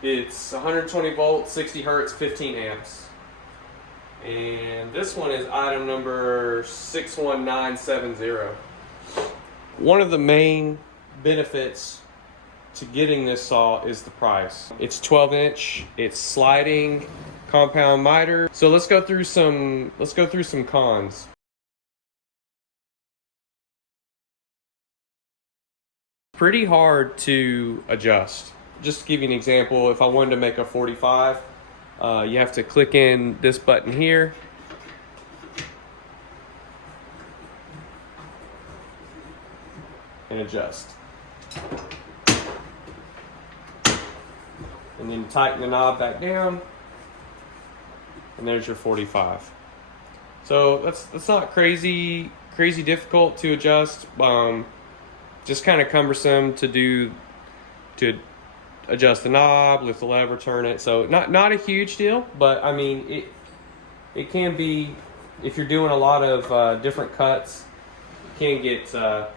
It's 120 volts, 60 hertz, 15 amps. And this one is item number 61970. One of the main benefits to getting this saw is the price. It's 12-inch, it's sliding compound miter. So let's go through some cons. Pretty hard to adjust. Just to give you an example, if I wanted to make a 45, you have to click in this button here. And adjust. And then tighten the knob back down. And there's your 45. So that's not crazy difficult to adjust. Just kind of cumbersome to adjust the knob, lift the lever, turn it. So not a huge deal, but I mean it can be, if you're doing a lot of different cuts, it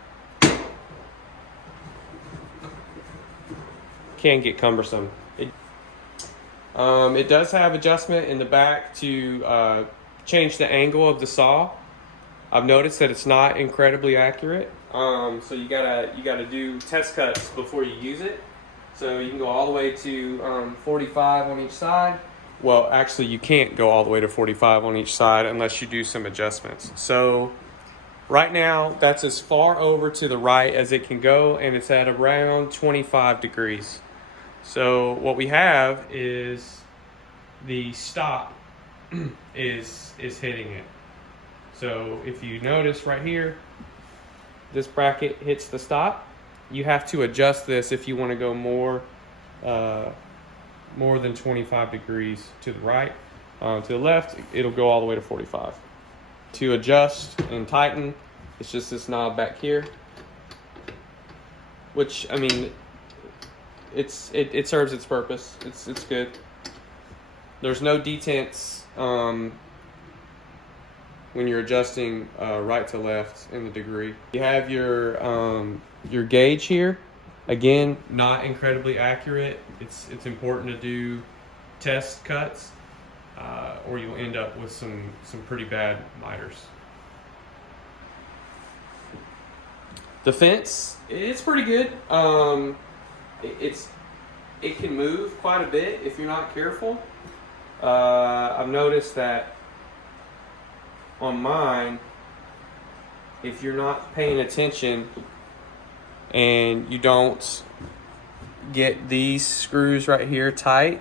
can get cumbersome. It does have adjustment in the back to change the angle of the saw. I've noticed that it's not incredibly accurate, so you gotta do test cuts before you use it. So you can go all the way to 45 on each side. Well, actually, you can't go all the way to 45 on each side unless you do some adjustments. So right now, that's as far over to the right as it can go, and it's at around 25 degrees. So what we have is the stop is hitting it. So if you notice right here, this bracket hits the stop. You have to adjust this if you want to go more than 25 degrees to the right. To the left, it'll go all the way to 45. To adjust and tighten, it's just this knob back here, which, I mean, it serves its purpose. It's good. There's no detents when you're adjusting right to left in the degree. You have your gauge here. Again, not incredibly accurate. It's important to do test cuts, or you'll end up with some pretty bad miters. The fence, it's pretty good. It can move quite a bit if you're not careful. I've noticed that on mine, if you're not paying attention and you don't get these screws right here tight,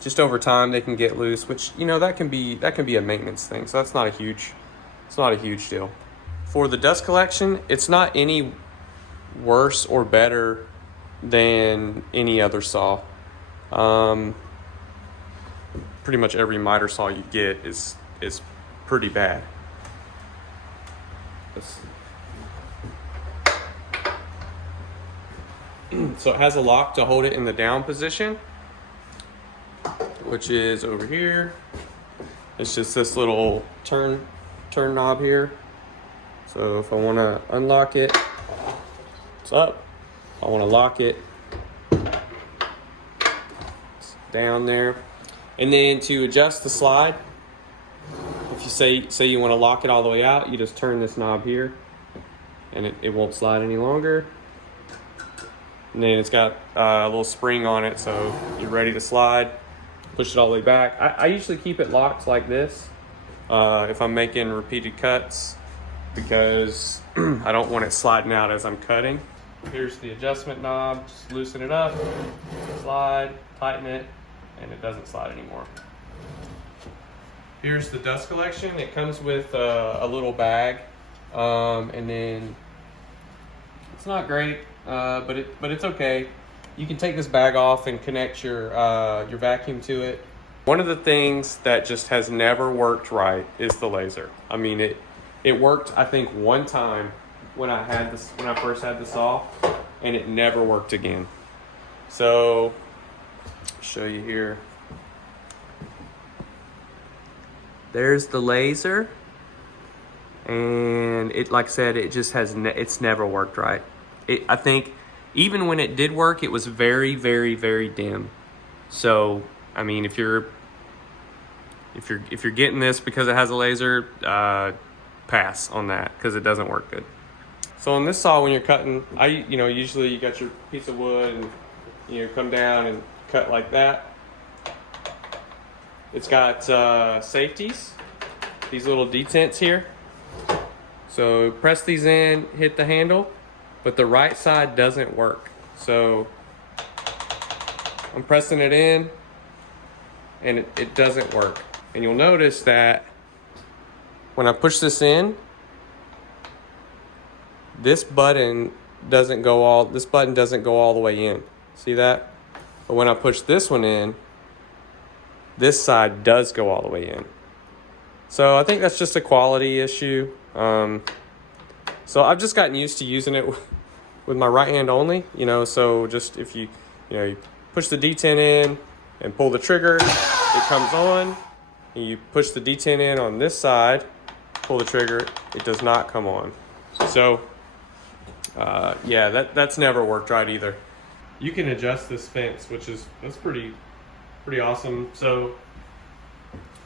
just over time they can get loose, which, you know, that can be a maintenance thing. So that's not a huge deal. For the dust collection, it's not any worse or better than any other saw. Pretty much every miter saw you get is pretty bad. So it has a lock to hold it in the down position, which is over here. It's just this little turn knob here. So if I want to unlock it, it's up. If I want to lock it, it's down there. And then to adjust the slide, if you say you want to lock it all the way out, you just turn this knob here and it won't slide any longer. And then it's got a little spring on it, so you're ready to slide. Push it all the way back. I usually keep it locked like this if I'm making repeated cuts, because I don't want it sliding out as I'm cutting. Here's the adjustment knob. Just loosen it up, slide, tighten it, and it doesn't slide anymore. Here's the dust collection. It comes with a little bag, and then it's not great, but it's okay. You can take this bag off and connect your vacuum to it. One of the things that just has never worked right is the laser. I mean, it worked, I think, one time when I first had the saw, and it never worked again. So I'll show you here. There's the laser, and it, like I said, it just has it's never worked right. I think even when it did work, it was very, very, very dim. So, I mean, if you're getting this because it has a laser, pass on that because it doesn't work good. So on this saw, when you're cutting, usually you got your piece of wood and you come down and cut like that. It's got safeties, these little detents here. So press these in, hit the handle, but the right side doesn't work. So I'm pressing it in and it doesn't work. And you'll notice that when I push this in, this button doesn't go all the way in. See that? But when I push this one in, this side does go all the way in. So I think that's just a quality issue. So I've just gotten used to using it with my right hand only, so just if you push the detent in and pull the trigger, it comes on. And you push the detent in on this side, pull the trigger, it does not come on. So yeah, that's never worked right either. You can adjust this fence, that's pretty awesome. So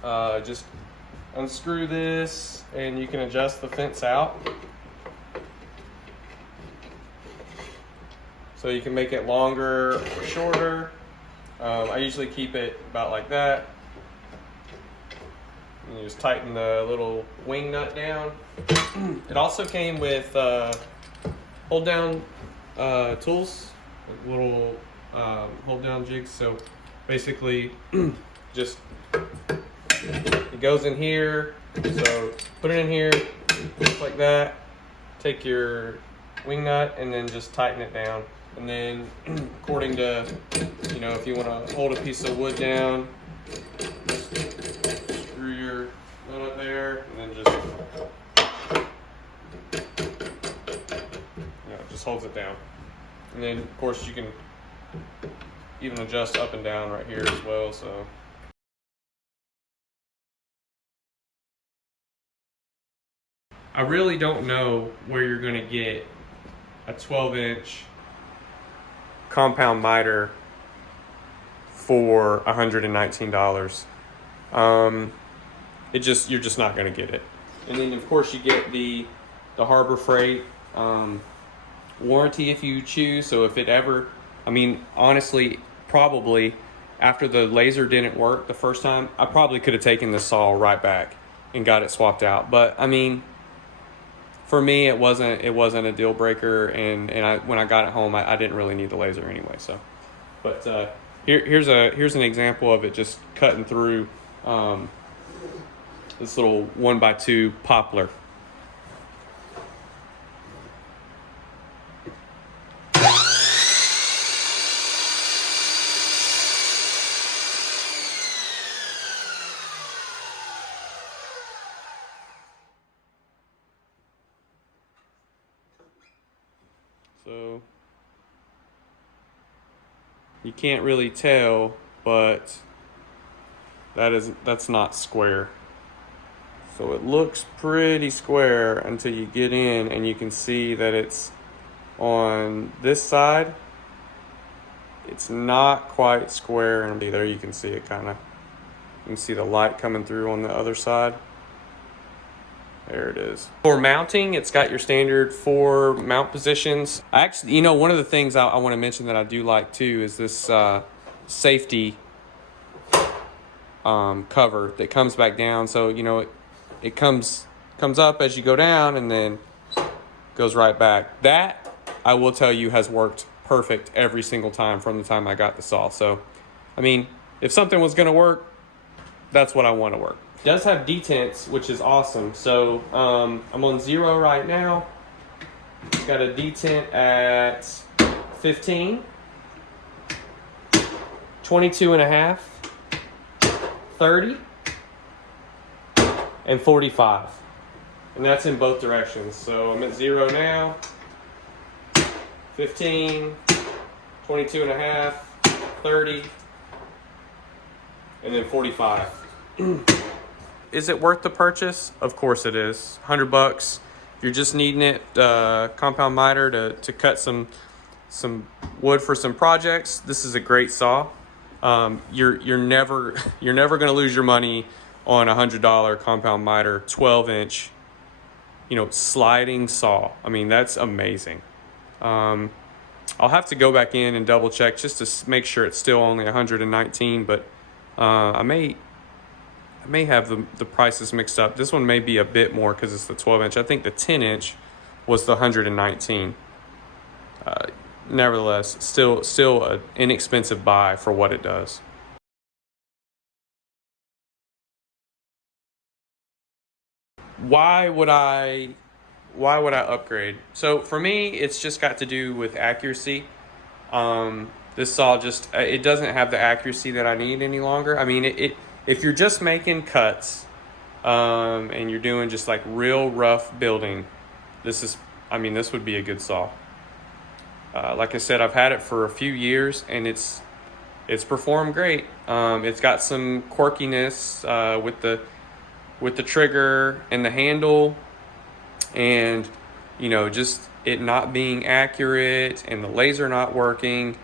just unscrew this and you can adjust the fence out. So you can make it longer or shorter. I usually keep it about like that. And you just tighten the little wing nut down. It also came with hold down tools, like little hold down jigs. So basically just it goes in here. So put it in here just like that. Take your wing nut and then just tighten it down. And then according to, if you want to hold a piece of wood down, screw your nut up there and then just holds it down. And then of course you can even adjust up and down right here as well. So I really don't know where you're going to get a 12-inch compound miter for $119. You're just not going to get it. And then of course you get the Harbor Freight warranty if you choose. So if it ever, honestly, probably after the laser didn't work the first time, I probably could have taken the saw right back and got it swapped out. But for me, it wasn't a deal breaker, and when I got it home, I didn't really need the laser anyway. So, but here's an example of it just cutting through this little 1x2 poplar. So you can't really tell, but that's not square. So it looks pretty square until you get in and you can see that it's on this side. It's not quite square, and there you can see it you can see the light coming through on the other side. There it is. For mounting, it's got your standard 4 mount positions. Actually, one of the things I want to mention that I do like too is this safety cover that comes back down. So, it comes up as you go down and then goes right back. That, I will tell you, has worked perfect every single time from the time I got the saw. So, if something was going to work, that's what I want to work. It does have detents, which is awesome. So I'm on 0 right now. It's got a detent at 15, 22 and a half, 30, and 45. And that's in both directions. So I'm at 0 now, 15, 22 and a half, 30, and then 45. Is it worth the purchase? Of course it is. $100. If you're just needing it, compound miter to cut some some wood for some projects, this is a great saw. You're never going to lose your money on a $100 compound miter 12-inch, sliding saw. I mean, that's amazing. I'll have to go back in and double check just to make sure it's still only 119, but I may have the prices mixed up. This one may be a bit more because it's the 12-inch. I think the 10-inch was the 119. Nevertheless, still an inexpensive buy for what it does. Why would I upgrade? So for me, it's just got to do with accuracy. This saw just it doesn't have the accuracy that I need any longer. I mean, if you're just making cuts, and you're doing just like real rough building, this would be a good saw. Like I said, I've had it for a few years and it's performed great. It's got some quirkiness with the trigger and the handle, and just it not being accurate and the laser not working.